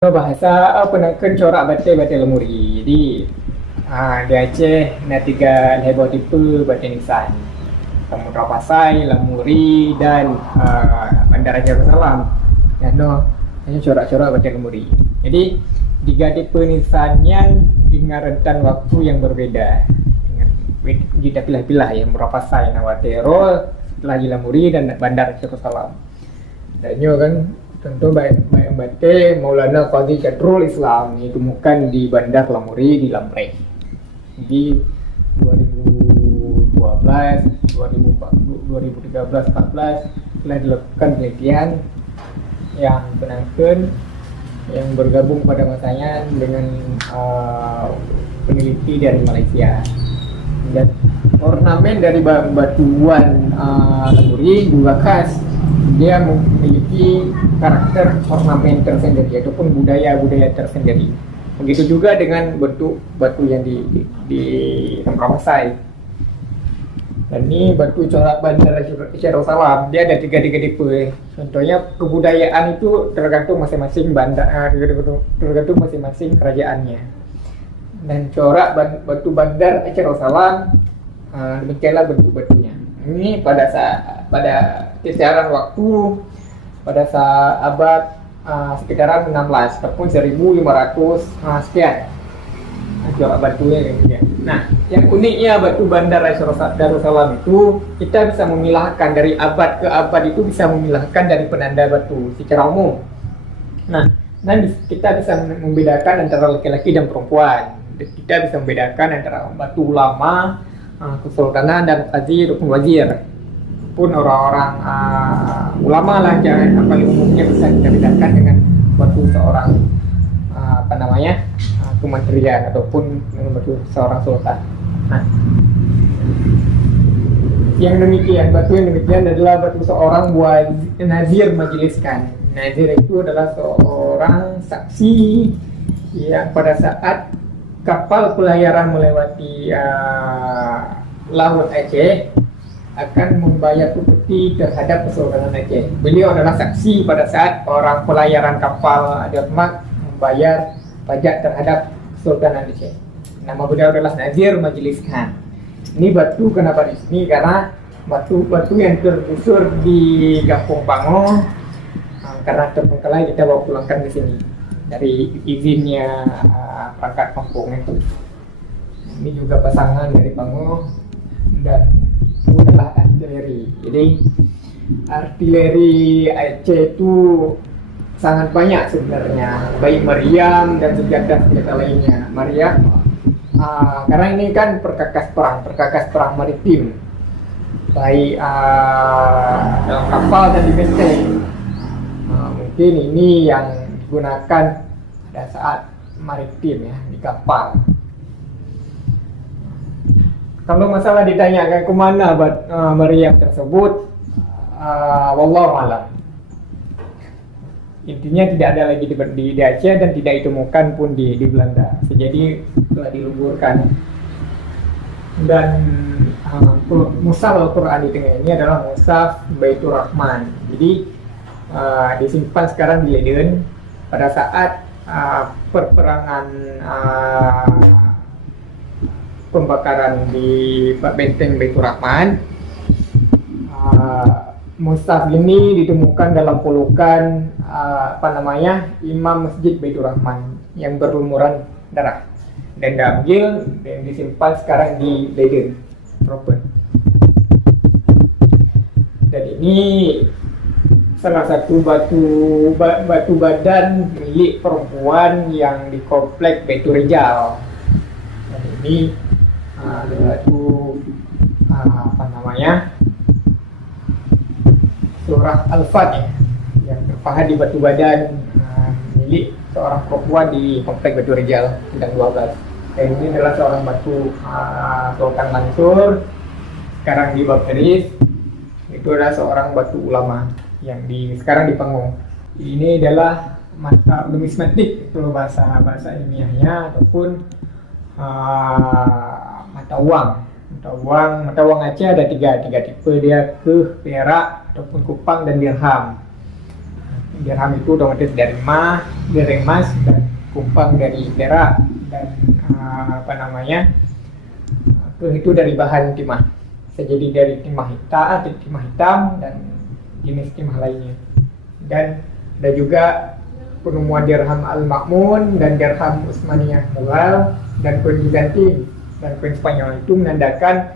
Bahasa penangkan corak batai batai lemuri. Jadi di Aceh ada tiga heboh tipe batai nisan. Samudra Pasai, Lemuri dan Bandar Aceh Darussalam. Ya no, hanya corak-corak batai lemuri. Jadi tiga tipe nisannya dengan rentan waktu yang berbeda. Dengan kita pilah-pilah ya, Samudra Pasai, Nawatero, setelah Lemuri dan Bandar Aceh Darussalam. Dan kan tentu baik batik Maulana Qadhi Cadrul Islam ditemukan di Bandar Lamuri di Lamreh di 2012, 2013, 14 telah dilakukan penelitian yang penangkan yang bergabung pada masanya dengan peneliti dari Malaysia. Dan ornamen dari batuan Lamuri juga khas. Dia memiliki karakter ornamen tersendiri ataupun budaya tersendiri. Begitu juga dengan bentuk batu yang di Samudra Pasai. Dan ini batu corak Bandar Aceh Darussalam. Dia ada tiga tipe. Contohnya kebudayaan itu tergantung masing-masing bandar, tergantung masing-masing kerajaannya. Dan corak batu Bandar Aceh Darussalam, demikianlah bentuk batunya. Ini pada kisaran waktu pada saat abad sekitaran 16 ataupun 1500 sekian corak batunya gitu. Nah, yang uniknya batu Bandar Aceh Darussalam itu kita bisa memilahkan dari abad ke abad, itu bisa memilahkan dari penanda batu secara umum. Nah, dan kita bisa membedakan antara laki-laki dan perempuan. Kita bisa membedakan antara batu ulama, kesultanan dan qazi ataupun wazir, pun orang-orang ulama lah yang paling umumnya bisa kita bedakan dengan batu seorang kementerian ataupun dengan batu seorang sultan. Nah, batu yang demikian adalah batu seorang buat nazir majeliskan. Nazir itu adalah seorang saksi yang pada saat kapal pelayaran melewati laut Aceh akan membayar upeti terhadap Kesultanan Aceh. Beliau adalah saksi pada saat orang pelayaran kapal Dermak membayar pajak terhadap Kesultanan Aceh. Nama beliau adalah Nazir Majelis Khan. Ini batu kenapa di sini? Karena batu yang tergusur di Kampung Pango, karena terbengkalai kita bawa pulangkan ke sini dari izinnya perangkat kampung itu. Ini juga pasangan dari Pango dan itu adalah artileri. Jadi artileri Aceh itu sangat banyak sebenarnya, baik meriam dan senjata lainnya. Meriam karena ini kan perkakas perang maritim, baik dalam kapal dan di benteng. Mungkin ini yang digunakan pada saat maritim ya, di kapal. Kalau masalah ditanyakan ke mana meriam tersebut, wallahu alam. Intinya tidak ada lagi di Aceh dan tidak ditemukan pun di Belanda. Jadi telah diluburkan. Dan mushaf Al-Quran di tengah ini adalah mushaf Baitur Rahman. Jadi disimpan sekarang di Leiden pada saat perperangan pembakaran di benteng Baitur Rahman. Mushaf ini ditemukan dalam pelukan Imam Masjid Baitur Rahman yang berlumuran darah dan diambil dan disimpan sekarang di Leiden, Propen. Dan ini salah satu batu badan milik perempuan yang di komplek Baitur Rijal. Dan ini batu surah Al-Fatih yang terpahat di batu badan milik seorang perempuan di komplek Baitur Rijal Bintang 12. Dan ini adalah seorang batu Sultan Mansur sekarang di Bapteris. Itu adalah seorang batu ulama yang sekarang di Pango. Ini adalah mata numismatik, itu bahasa ilmiahnya, ataupun mata uang. Mata uang Aceh ada tiga tipe, dia perak ataupun kupang dan dirham. dirham itu otomatis dari emas dan kupang dari perak dan itu dari bahan timah. Bisa jadi dari timah hitam dan jenis timah lainnya. Dan ada juga penemuan dirham Al-Ma'mun dan dirham Utsmaniyah Mughal dan koin Bizantin dan koin Spanyol itu menandakan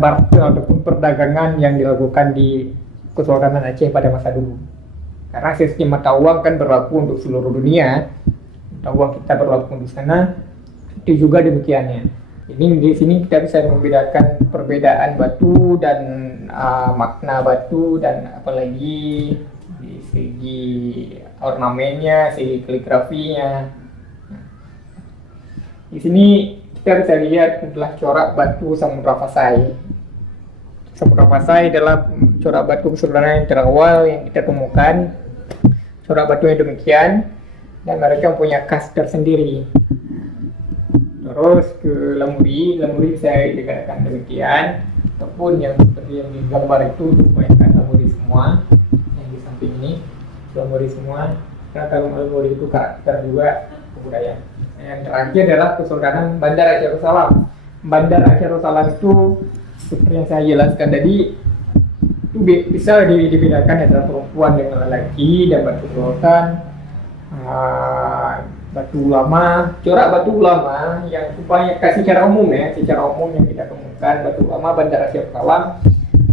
barter ataupun perdagangan yang dilakukan di Kesultanan Aceh pada masa dulu. Karena sistem mata uang kan berlaku untuk seluruh dunia, mata uang kita berlaku di sana, itu juga demikiannya. Ini di sini kita bisa membedakan perbedaan batu dan makna batu dan apalagi di segi ornamennya, segi kaligrafinya. Di sini kita bisa lihat adalah corak batu Samudra Pasai. Samudra Pasai adalah corak batu kesultanan yang terawal yang kita temukan. Corak batunya demikian dan mereka punya khas tersendiri. Terus ke Lamuri bisa dikatakan demikian, ataupun yang seperti yang digambar itu kebanyakan Lamuri semua yang di samping ini Lamuri semua. Karena kalau Lamuri itu karakter juga kebudayaan. Yang terakhir adalah Kesultanan Bandar Aceh Darussalam. Bandar Aceh Darussalam itu seperti yang saya jelaskan tadi, itu bisa dibedakan antara perempuan dengan lelaki dan batu sultan, batu ulama, corak batu ulama yang supaya secara umum yang kita temukan batu ulama Bandar Aceh Darussalam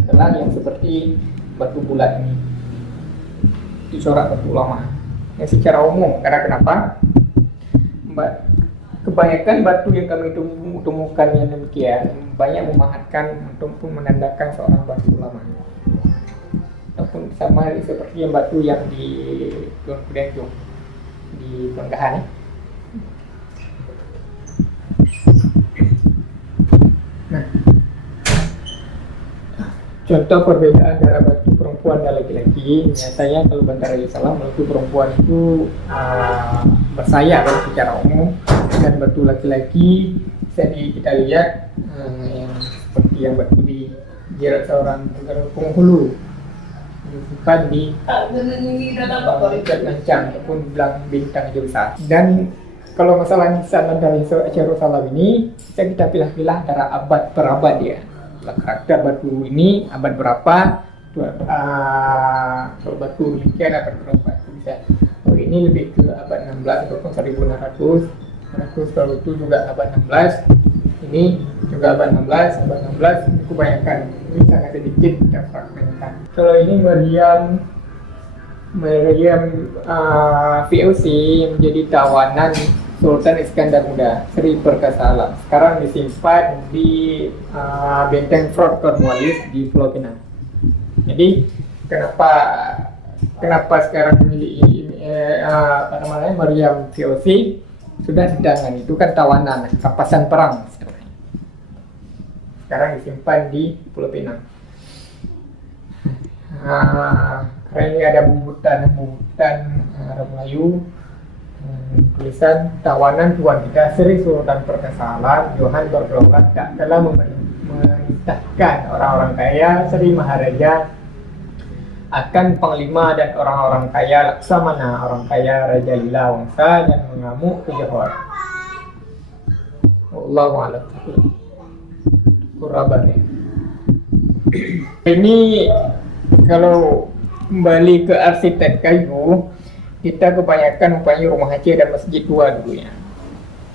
adalah yang seperti batu bulat ini. Itu corak batu ulama yang secara umum. Karena kenapa? Kebanyakan batu yang kami temukan yang demikian banyak memahatkan ataupun menandakan seorang batu ulama, ataupun sama seperti yang batu yang di Tuan Kudenjung di Penggahan. Nah, contoh perbedaan antara batu perempuan dan laki-laki, nyatanya kalau Bandar Aceh Darussalam batu perempuan itu bersayap secara umum, dan batu laki-laki bisa kita lihat yang seperti yang batu di jerat seorang penghulu, bukan di bangkai lancang ataupun belang bintang yang besar. Dan kalau masalah nisan dari Aceh Darussalam ini bisa kita pilah-pilah antara abad per abad ya. Karakter batu ini abad berapa, kalau batu demikian abad berapa itu bisa. Kalau ini lebih ke abad 16 ataupun 1600. Kalau itu juga abad 16, ini juga abad 16 itu kebanyakan, ini sangat sedikit kita fragmentkan. Kalau ini meriam VOC yang menjadi tawanan Sultan Iskandar Muda, Sri Perkasa Alam, sekarang disimpan di Benteng Fort Cornwallis di Pulau Pinang. Jadi kenapa sekarang memilih meriam VOC? Sudah di tangan, itu kan tawanan, rampasan perang. Sekarang disimpan di Pulau Pinang. Karena ini ada bumbutan Arab Melayu, tulisan tawanan Tuan kita Sri Sultan Perkasa Alam Johan Berdaulat tak kalah memerintahkan orang-orang kaya Sri Maharaja akan panglima dan orang-orang kaya Laksamana, orang kaya Raja Lila Wangsa dan mengamuk ke Johor. Wallahu a'lam. Kuraban ya. Ini kalau kembali ke arsitek kayu, kita kebanyakan mempunyai rumah Aceh dan masjid tua dulunya.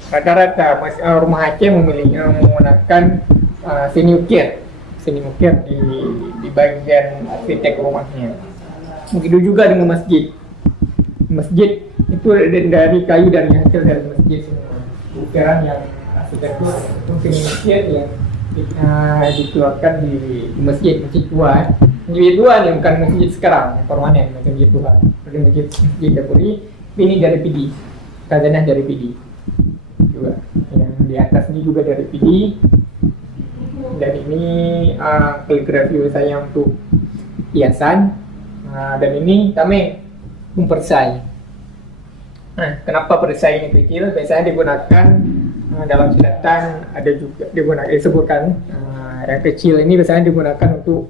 Rata-rata rumah Aceh menggunakan seni ukir di bagian arsitek rumahnya. Begitu juga dengan masjid. Masjid itu dari kayu dan hasil dari masjid semua. Ukiran yang arsitektur itu seni ukir yang dikeluarkan di masjid tua. Masjid tua nih, bukan masjid sekarang yang permanen, masjid tua. Masjid Dapuri, ini dari PD, khazanah dari PD juga. Yang di atas ini juga dari PD. Dan ini kaligrafi saya untuk hiasan, dan ini tameng mempersai. Nah, kenapa perisai ini kecil? Biasanya digunakan dalam silatan, ada juga disebutkan yang kecil ini biasanya digunakan untuk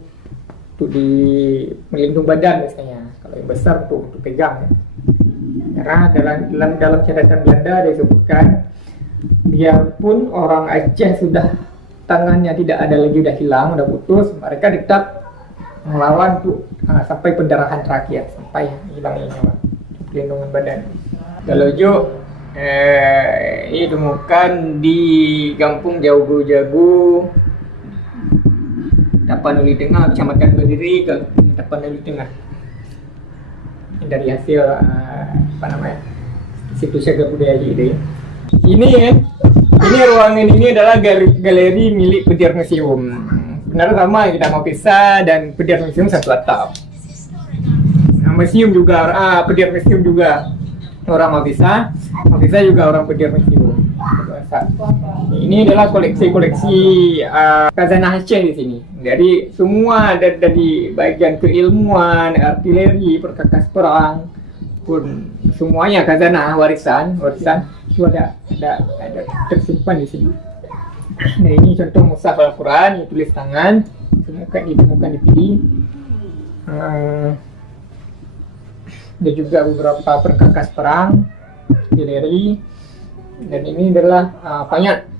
untuk di melindung badan biasanya. Kalau yang besar untuk pegang. Karena dalam catatan Belanda disebutkan, biarpun orang Aceh sudah tangannya tidak ada lagi, udah hilang, udah putus, mereka tetap melawan tuh sampai pendarahan terakhir, sampai hilangnya nyawa, perlindungan badan. Kalau Jo ini ditemukan di Kampung Jago, Tapanuli Tengah, Kecamatan Berdiri, Tapanuli Tengah. Dari hasil situs cagar budaya ini. Ini ruangan ini adalah galeri milik Pedir Museum. Sebenarnya sama kita mau pisah dan Pedir Museum satu atap. Museum juga, Pedir Museum juga orang mau pisah juga orang Pedir Museum. Ini adalah koleksi-koleksi khazanah Aceh di sini. Jadi semua dari bagian keilmuan, artileri, perkakas perang pun semuanya khazanah warisan itu ada tersimpan di sini. Nah, ini contoh mushaf Al-Quran, tulis tangan, ditemukan di sini. Ada juga beberapa perkakas perang, artileri, dan ini adalah panyot.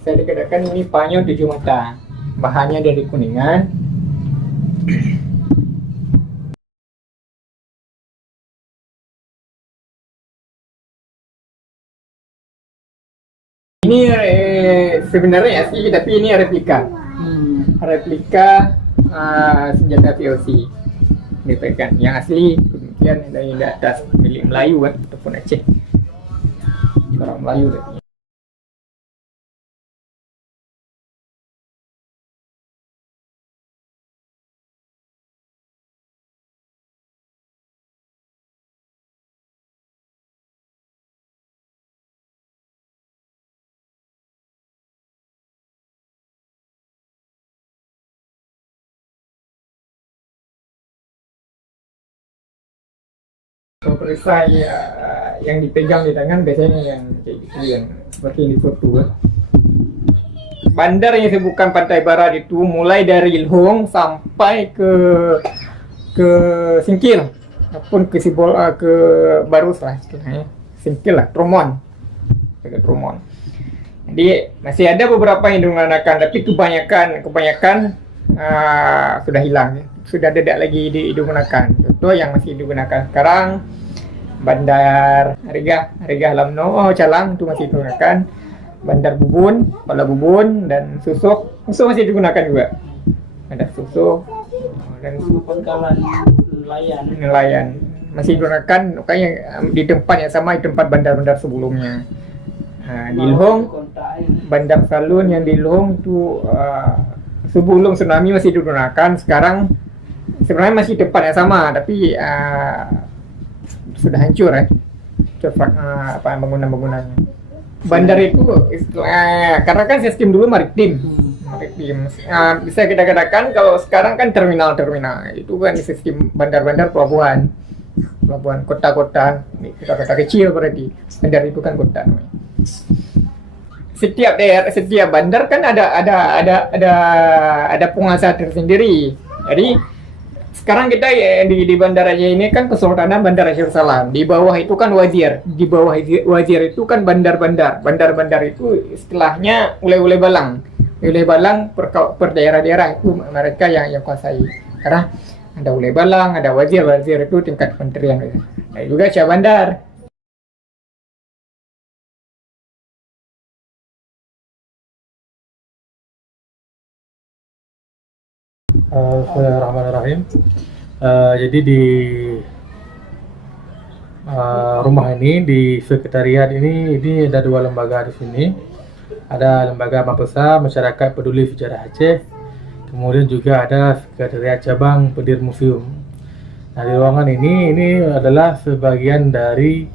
Saya dikatakan ini panyot 7 mata, bahannya dari Kuningan. Ini sebenarnya asli, tapi ini replika. Senjata VOC dipegang. Yang asli kemudian dari atas milik Melayu ataupun Aceh, orang Melayu. Perisai yang dipegang di tangan biasanya yang kayak gitu, yang seperti yang di foto. Bandar yang disebutkan Pantai Barat itu mulai dari Ilhong sampai ke Singkil ataupun ke Barus lah istilahnya. Singkil lah, Tromon. Jadi masih ada beberapa yang digunakan, tapi kebanyakan sudah hilang, sudah tidak lagi digunakan. Contoh yang masih digunakan sekarang Bandar Regah Lamno, Calang itu masih digunakan. Bandar Bubun, Kepala Bubun, dan Susuk masih digunakan juga. Ada Susuk dan Pangkalan nelayan masih digunakan, makanya di tempat yang sama, di tempat bandar-bandar sebelumnya. Di Ilhong, Bandar Salun yang di Ilhong itu sebelum tsunami masih digunakan. Sekarang sebenarnya masih tempat yang sama, tapi sudah hancur bangunan-bangunannya. Bandar itu karena kan sistem dulu maritim. Bisa kita katakan kalau sekarang kan terminal itu kan sistem bandar-bandar pelabuhan kota-kota kecil, berarti bandar itu kan kota. Setiap daerah, setiap bandar kan ada penguasa tersendiri. Jadi sekarang kita di Bandar Aceh ini kan Kesultanan Bandar Aceh Darussalam. Di bawah itu kan wazir. Di bawah wazir itu kan bandar-bandar. Bandar-bandar itu istilahnya ulai-ulai balang. Ulai balang per daerah-daerah itu mereka yang kuasai. Karena ada ulai balang, ada wazir itu tingkat kementerian. Ada juga Syah Bandar. Bismillahirrahmanirrahim. Jadi di rumah ini, di sekretariat ini ada 2 lembaga di sini. Ada lembaga Mapesa, Masyarakat Peduli Sejarah Aceh. Kemudian juga ada sekretariat cabang Pedir Museum. Nah, di ruangan ini adalah sebagian dari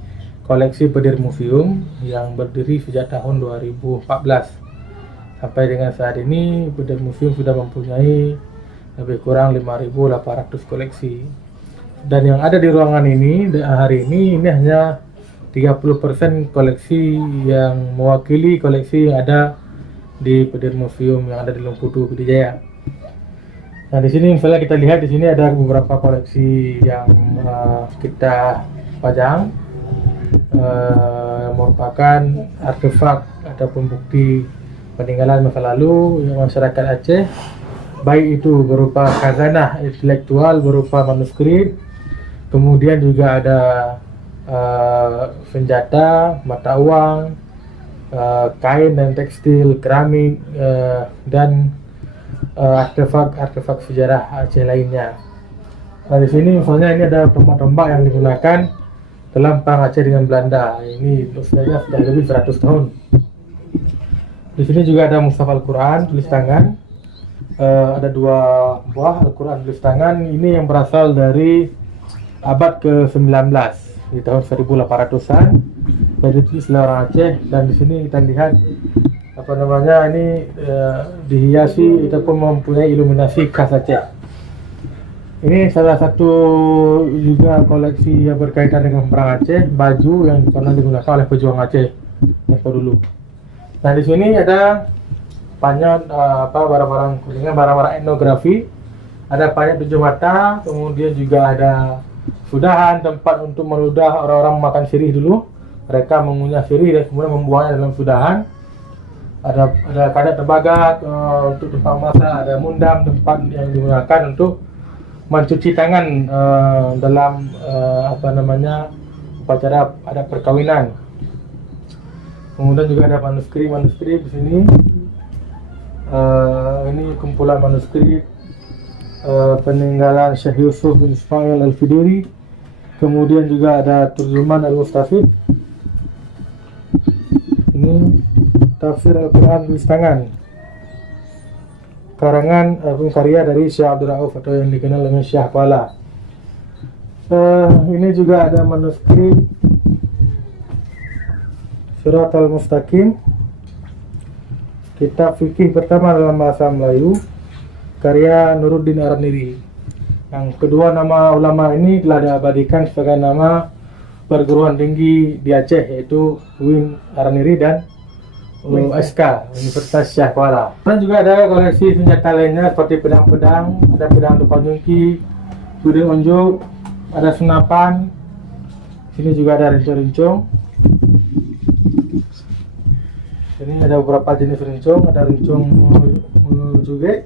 koleksi Pedir Museum yang berdiri sejak tahun 2014. Sampai dengan saat ini Pedir Museum sudah mempunyai lebih kurang 5.800 koleksi. Dan yang ada di ruangan ini hari ini hanya 30% koleksi yang mewakili koleksi yang ada di Pedir Museum yang ada di Lemputu, Pidijaya. Nah, di sini misalnya kita lihat di sini ada beberapa koleksi yang kita pajang, yang merupakan artefak ataupun bukti peninggalan masa lalu yang masyarakat Aceh, baik itu berupa khazanah intelektual berupa manuskrip, kemudian juga ada senjata, mata uang, kain dan tekstil, keramik, dan artefak sejarah Aceh lainnya. Nah, di sini misalnya ini ada tombak-tombak yang digunakan dalam perang Aceh dengan Belanda. Ini usianya sudah lebih 100 tahun. Di sini juga ada mushaf Al-Quran tulis tangan. Ada 2 buah Al-Quran tulis tangan. Ini yang berasal dari abad ke-19 di tahun 1800-an. Jadi ditulis oleh orang Aceh, dan di sini kita lihat ini dihiasi ataupun mempunyai iluminasi khas Aceh. Ini salah satu juga koleksi yang berkaitan dengan perang Aceh, baju yang pernah digunakan oleh pejuang Aceh yang dulu. Nah, di sini ada banyak barang-barang khususnya barang-barang etnografi. Ada banyak 7 mata, kemudian juga ada sudahan, tempat untuk meludah orang-orang makan sirih dulu. Mereka mengunyah sirih dan kemudian membuangnya dalam sudahan. Ada kadak terbagak untuk tempat masak, ada mundam, tempat yang digunakan untuk mencuci tangan dalam upacara adat perkawinan. Kemudian juga ada manuskrip di sini. Ini kumpulan manuskrip peninggalan Syekh Yusuf bin Ismail Al-Fidiri. Kemudian juga ada terjemahan Al-Mustafid. Ini tafsir Al-Quran tulis tangan, karangan karya dari Syekh Abdul Rauf atau yang dikenal dengan Syekh Kuala. Ini juga ada manuskrip Surat Al-Mustaqim, kitab fikih pertama dalam bahasa Melayu, karya Nuruddin Araniri. Yang kedua nama ulama ini telah diabadikan sebagai nama perguruan tinggi di Aceh, yaitu UIN Araniri dan USK, Universitas Syekh Kuala. Dan juga ada koleksi senjata lainnya seperti pedang-pedang, ada pedang Tupanjungki, piring unjuk, ada senapan. Sini juga ada rincung-rincung. Ini ada beberapa jenis rincung, ada rincung juge,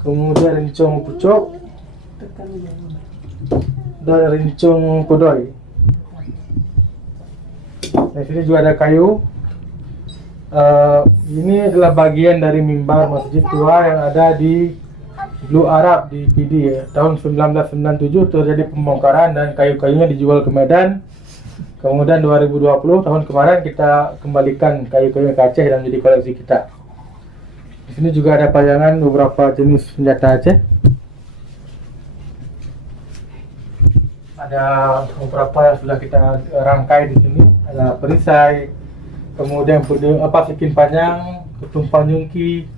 kemudian rincung pucuk, dan rincung kodoi. Di sini juga ada kayu. Ini adalah bagian dari mimbar masjid tua yang ada di Blue Arab di PD. Tahun 1997 terjadi pembongkaran dan kayu-kayunya dijual ke Medan. Kemudian 2020 tahun kemarin kita kembalikan kayu-kayu ke Aceh dan menjadi koleksi kita. Di sini juga ada pajangan beberapa jenis senjata Aceh. Ada beberapa yang sudah kita rangkai di sini. Ada perisai, kemudian sikin panjang, ketumpan nyungki,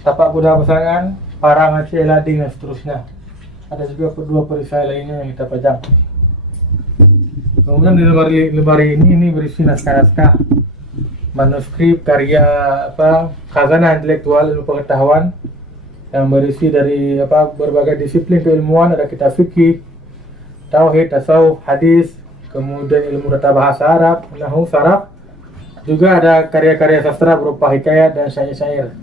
tapak kuda pasangan, parang Aceh, lading, dan seterusnya. Ada juga 2 perisai lainnya yang kita pajang. Kemudian di lemari ini berisi naskah-naskah manuskrip karya khazanah intelektual ilmu pengetahuan yang berisi dari berbagai disiplin keilmuan. Ada kitab fikih, tauhid, tasawuf, hadis, kemudian ilmu tata bahasa Arab, nahwu, saraf. Juga ada karya-karya sastra berupa hikayat dan syair-syair.